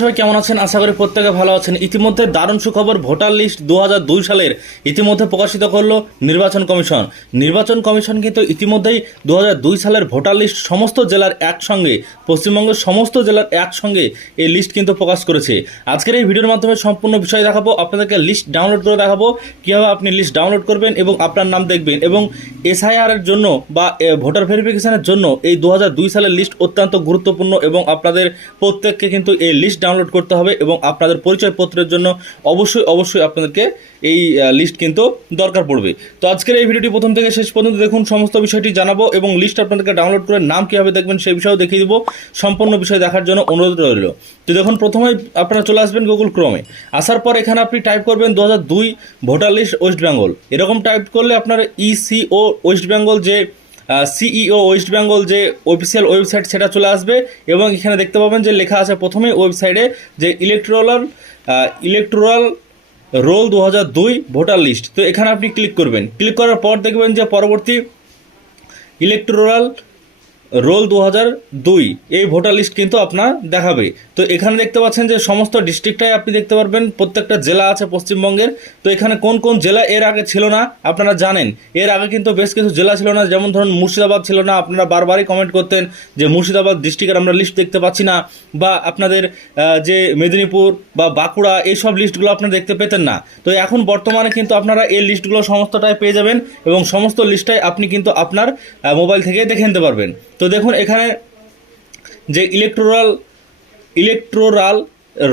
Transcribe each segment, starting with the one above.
সবাই কেমন আছেন? আশা করি প্রত্যেকে ভালো আছেন। ইতিমধ্যে দারুণ সুখবর ভোটার লিস্ট দু হাজার দুই সালের ইতিমধ্যে প্রকাশিত করল নির্বাচন কমিশন। নির্বাচন কমিশন কিন্তু ইতিমধ্যেই দু হাজার দুই সালের ভোটার লিস্ট সমস্ত জেলার একসঙ্গে, পশ্চিমবঙ্গের সমস্ত জেলার একসঙ্গে এই লিস্ট কিন্তু প্রকাশ করেছে। আজকের এই ভিডিওর মাধ্যমে সম্পূর্ণ বিষয় দেখাবো, আপনাদেরকে লিস্ট ডাউনলোড করে দেখাবো, কীভাবে আপনি লিস্ট ডাউনলোড করবেন এবং আপনার নাম দেখবেন এবং এসআইআর এর জন্য বা ভোটার ভেরিফিকেশনের জন্য এই দু হাজার দুই সালের লিস্ট অত্যন্ত গুরুত্বপূর্ণ এবং আপনাদের প্রত্যেককে কিন্তু এই লিস্ট ডাউনলোড করতে হবে এবং আপনাদের পরিচয়পত্রের জন্য অবশ্যই অবশ্যই আপনাদেরকে এই লিস্ট কিন্তু দরকার পড়বে। তো আজকের এই ভিডিওটি প্রথম থেকে শেষ পর্যন্ত দেখুন, সমস্ত বিষয়টি জানাব এবং লিস্ট আপনাদেরকে ডাউনলোড করে নাম কীভাবে দেখবেন সেই বিষয়েও দেখিয়ে দিব। সম্পূর্ণ বিষয় দেখার জন্য অনুরোধ রইল। তো দেখুন, প্রথমে আপনারা চলে আসবেন গুগল ক্রমে আসার পর এখানে আপনি টাইপ করবেন দু হাজার দুই ভোটার লিস্ট ওয়েস্ট বেঙ্গল এরকম টাইপ করলে আপনার ইসিও ওয়েস্ট বেঙ্গল যে সিইও ওয়েস্ট বেঙ্গল যে অফিসিয়াল ওয়েবসাইট সেটা চলে আসবে এবং এখানে দেখতে পাবেন যে লেখা আছে প্রথমে ওয়েবসাইটে যে ইলেকট্রাল ইলেকট্রাল রোল দু দুই ভোটার লিস্ট তো এখানে আপনি ক্লিক করবেন। ক্লিক করার পর দেখবেন যে পরবর্তী ইলেকট্রাল রোল দু দুই, এই ভোটার লিস্ট কিন্তু আপনার দেখাবে। তো এখানে দেখতে পাচ্ছেন যে সমস্ত ডিস্ট্রিক্টটাই আপনি দেখতে পারবেন, প্রত্যেকটা জেলা আছে পশ্চিমবঙ্গের। তো এখানে কোন কোন জেলা এর আগে ছিল না, আপনারা জানেন। এর আগে কিন্তু বেশ কিছু জেলা ছিল না, যেমন ধরুন মুর্শিদাবাদ ছিল না, আপনারা বারবারই কমেন্ট করতেন যে মুর্শিদাবাদ ডিস্ট্রিক্টের আমরা লিস্ট দেখতে পাচ্ছি না, বা আপনাদের যে মেদিনীপুর বা বাঁকুড়া, এইসব লিস্টগুলো আপনারা দেখতে পেতেন না। তো এখন বর্তমানে কিন্তু আপনারা এই লিস্টগুলো সমস্তটাই পেয়ে যাবেন এবং সমস্ত লিস্টটাই আপনি কিন্তু আপনার মোবাইল থেকে দেখে নিতে পারবেন। তো দেখুন এখানে যে ইলেকট্রাল ইলেকট্রাল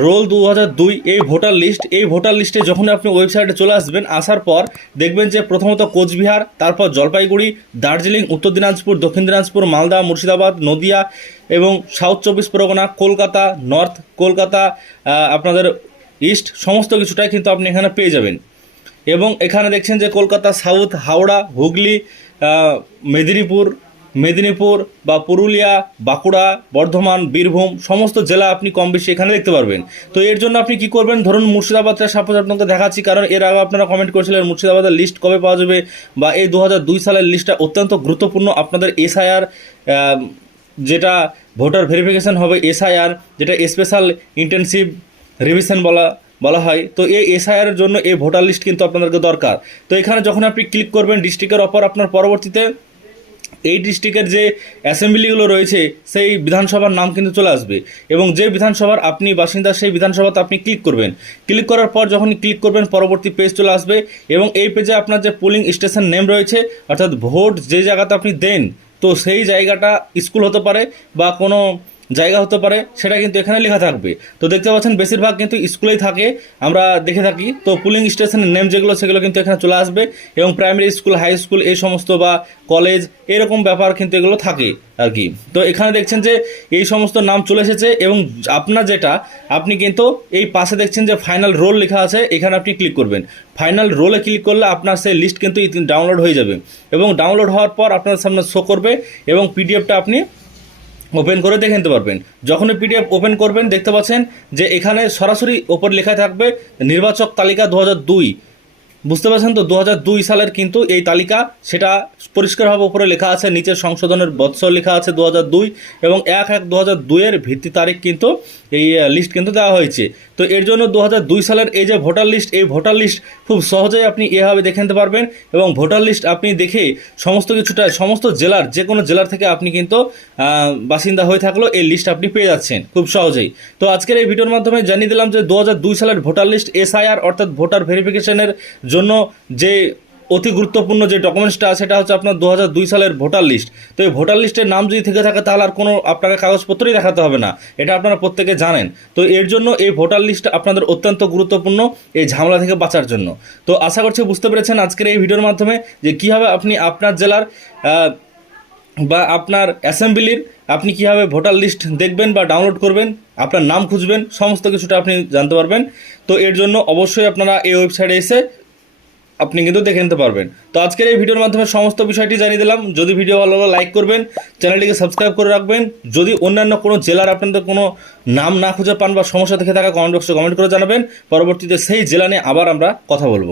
রোল দু দুই, এই ভোটার লিস্ট এই ভোটার লিস্টে যখন আপনি ওয়েবসাইটে চলে আসবেন, আসার পর দেখবেন যে প্রথমত কোচবিহার, তারপর জলপাইগুড়ি, দার্জিলিং, উত্তর দিনাজপুর, দক্ষিণ দিনাজপুর, মালদা, মুর্শিদাবাদ, নদিয়া এবং সাউথ চব্বিশ পরগনা, কলকাতা নর্থ কলকাতা আপনাদের ইস্ট সমস্ত কিছুটাই কিন্তু আপনি এখানে পেয়ে যাবেন। এবং এখানে দেখছেন যে কলকাতা সাউথ হাওড়া, হুগলি মেদিনীপুর মেদিনীপুর বা পুরুলিয়া, বাঁকুড়া, বর্ধমান, বীরভূম, সমস্ত জেলা আপনি কম বেশি এখানে দেখতে পারবেন। তো এর জন্য আপনি কি করবেন? ধরুন মুর্শিদাবাদটা সাপোজ আপনাকে দেখাচ্ছি, কারণ এর আগে আপনারা কমেন্ট করেছিলেন মুর্শিদাবাদের লিস্ট কবে পাওয়া যাবে বা এই দু সালের লিস্টটা অত্যন্ত গুরুত্বপূর্ণ। আপনাদের এসআইআর যেটা ভোটার ভেরিফিকেশন হবে এসআইআর যেটা স্পেশাল ইন্টেনসিভ রিভিশন বলা বলা হয়। তো এই এসআইআর এর জন্য এই ভোটার লিস্ট কিন্তু আপনাদেরকে দরকার। তো এখানে যখন আপনি ক্লিক করবেন ডিস্ট্রিক্টের অপর আপনার পরবর্তীতে এই ডিস্ট্রিক্টের যে অ্যাসেম্বলিগুলো রয়েছে, সেই বিধানসভার নাম কিন্তু চলে আসবে। এবং যে বিধানসভার আপনি বাসিন্দা, সেই বিধানসভাতে আপনি ক্লিক করবেন। ক্লিক করার পর যখন ক্লিক করবেন, পরবর্তী পেজ চলে আসবে। এবং এই পেজে আপনার যে পোলিং স্টেশন নেম রয়েছে, অর্থাৎ ভোট যে জায়গাতে আপনি দেন, তো সেই জায়গাটা স্কুল হতে পারে বা কোনো জায়গা হতে পারে, সেটা কিন্তু এখানে লেখা থাকবে। তো দেখতে পাচ্ছেন, বেশিরভাগ কিন্তু স্কুলেই থাকে। আমরা দেখে থাকি। তো পুলিং স্টেশনের নেম যেগুলো, সেগুলো কিন্তু এখানে চলে আসবে এবং প্রাইমারি স্কুল হাই স্কুল এই সমস্ত বা কলেজ এরকম ব্যাপার কিন্তু এগুলো থাকে আর কি। তো এখানে দেখছেন যে এই সমস্ত নাম চলে এসেছে এবং আপনার যেটা, আপনি কিন্তু এই পাশে দেখছেন যে ফাইনাল রোল লেখা আছে, এখানে আপনি ক্লিক করবেন। ফাইনাল রোলে ক্লিক করলে আপনার সেই লিস্ট কিন্তু ডাউনলোড হয়ে যাবে। এবং ডাউনলোড হওয়ার পর আপনার সামনে শো করবে এবং পিডিএফটা আপনি ওপেন করে দেখে নিতে পারবেন। যখনই পিডিএফ ওপেন করবেন, দেখতে পাচ্ছেন যে এখানে সরাসরি ওপর লেখা থাকবে, নির্বাচক তালিকা দু বুঝতে পারছেন তো? দু হাজার দুই সালের কিন্তু এই তালিকা, সেটা পরিষ্কারভাবে উপরে লেখা আছে, নিচে সংশোধনের বৎসর লেখা আছে দু এবং এক এক দু দুইয়ের ভিত্তি তারিখ কিন্তু এই লিস্ট কিন্তু দেওয়া হয়েছে। তো এর জন্য দু সালের এই যে ভোটার লিস্ট এই ভোটার লিস্ট খুব সহজেই আপনি এভাবে দেখে নিতে পারবেন, এবং ভোটার লিস্ট আপনি দেখে সমস্ত কিছুটা, সমস্ত জেলার, যে কোনো জেলার থেকে আপনি কিন্তু বাসিন্দা হয়ে থাকলেও এই লিস্ট আপনি পেয়ে যাচ্ছেন, খুব সহজেই। তো আজকের এই ভিডিওর মাধ্যমে জানিয়ে দিলাম যে দু হাজার দুই সালের ভোটার লিস্ট এসআইআর অর্থাৎ ভোটার ভেরিফিকেশনের জন্য যে অতি গুরুত্বপূর্ণ যে ডকুমেন্টসটা সেটা হচ্ছে আপনার দু হাজার দুই সালের ভোটার লিস্ট। তো এই ভোটার লিস্টের নাম যদি থেকে থাকে, তাহলে আর কোনো আপনাকে কাগজপত্রই দেখাতে হবে না। এটা আপনারা প্রত্যেকে জানেন। তো এর জন্য এই ভোটার লিস্ট আপনাদের অত্যন্ত গুরুত্বপূর্ণ এই ঝামেলা থেকে বাঁচার জন্য। তো আশা করছি বুঝতে পেরেছেন আজকের এই ভিডিওর মাধ্যমে যে কীভাবে আপনি আপনার জেলার বা আপনার অ্যাসেম্বলির আপনি কীভাবে ভোটার লিস্ট দেখবেন বা ডাউনলোড করবেন, আপনার নাম খুঁজবেন, সমস্ত কিছুটা আপনি জানতে পারবেন। তো এর জন্য অবশ্যই আপনারা এই ওয়েবসাইটে এসে আপনি কিন্তু দেখে নিতে পারবেন। তো আজকের এই ভিডিওর মাধ্যমে সমস্ত বিষয়টি জানিয়ে দিলাম। যদি ভিডিও ভালো লাগলে লাইক করবেন। চ্যানেলটিকে সাবস্ক্রাইব করে রাখবেন। যদি অন্যান্য কোনো জেলার আপনাদের কোনো নাম না খুঁজে পান বা সমস্যা থেকে থাকা কমেন্ট বক্সে কমেন্ট করে জানাবেন। পরবর্তীতে সেই জেলা নিয়ে আবার আমরা কথা বলব।